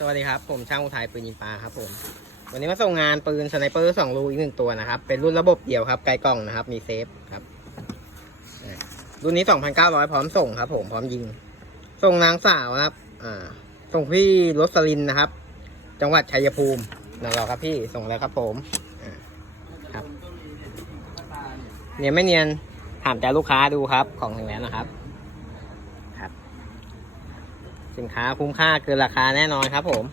สวัสดีครับ ผมช่างอุทัยปืนยิงปลาครับผม วันนี้มาส่งงานปืนสไนเปอร์สองรูอีกหนึ่งตัวนะครับ เป็นรุ่นระบบเดี่ยวครับ ไกลกล่องนะครับ มีเซฟครับ รุ่นนี้2,900พร้อมส่งครับ ผมพร้อมยิง ส่งนางสาวนะครับ อ่า ส่งพี่รสลินนะครับ จังหวัดชัยภูมินั่นรอครับพี่ส่งแล้วครับผมครับ เนียนไม่เนียนถามใจลูกค้าดูครับของถึงแล้วนะครับ สินค้าคุ้มค่าเกินราคาแน่นอนครับ ผม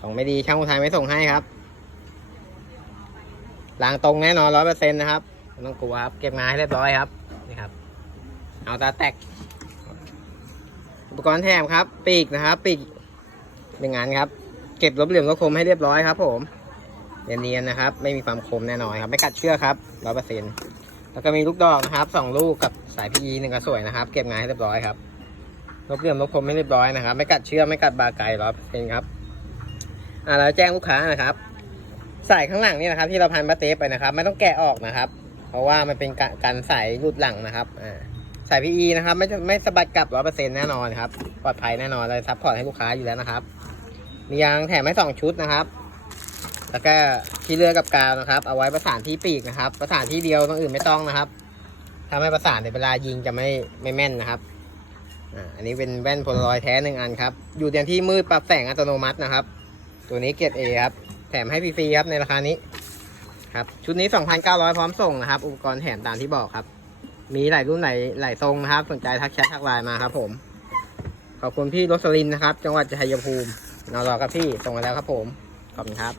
ของไม่ดีช่างอุทัยไม่ส่งให้ครับล้างตรงแน่นอนร้อยเปอร์เซ็นต์นะครับไม่ต้องกลัวครับ เก็บงานให้เรียบร้อยครับนี่ครับ เอาตาแตก อุปกรณ์แถมครับ ปีกนะครับ ปีกหนึ่งอันครับ เก็บลบเหลี่ยมลบคมให้เรียบร้อยครับ ผมเนียนๆนะครับ ไม่มีความคมแน่นอนครับ ไม่กัดเชือกครับร้อยเปอร์เซ็นต์แล้วก็มีลูกดอกนะครับสองลูกกับสายพีหนึ่งกระสวยนะครับ เก็บงานให้เรียบร้อยครับ ลบเหลี่ยมลบคมไม่เรียบร้อยนะครับ ไม่กัดเชือกไม่กัดบาไก่ร้อยเปอร์เซ็นต์ครับอ่าแล้วแจ้งลูกค้านะครับสายข้างหลังนี่นะครับ ที่เราพันบัตเตปไปนะครับ ไม่ต้องแกะออกนะครับ เพราะว่ามันเป็นการการสายรูดหลังนะครับอ่าสาย PE นะครับไม่ไม่สะบัดกลับร้อยเปอร์เซ็นต์แน่นอนครับปลอดภัยแน่นอนเลยซัพพอร์ตให้ลูกค้าอยู่แล้วนะครับมียางแถมให้สองชุดนะครับแล้วก็ที่เลือกกับกาวนะครับ เอาไว้ประสานที่ปีกนะครับ ประสานที่เดียวตรงอื่นไม่ต้องนะครับถ้าไม่ประสานในเวลายิงจะไม่ไม่แม่นนะครับ อันนี้เป็นแว่นพลรอยแท้หนึ่งอันครับ อยู่ในที่มืดปรับแสงอัตโนมัตินะครับ ตัวนี้เกียรดเอครับ แถมให้ฟรีครับในราคานี้ครับ ชุดนี้สองพันเก้าร้อยพร้อมส่งนะครับ อุปกรณ์แถมตามที่บอกครับ มีหลายรุ่นหลายหลายทรงนะครับ สนใจทักแชททักไลน์มาครับผม ขอบคุณพี่รสลินนะครับ จังหวัดชัยภูมินอนรอกับพี่ส่งมาแล้วครับผม ขอบคุณครับ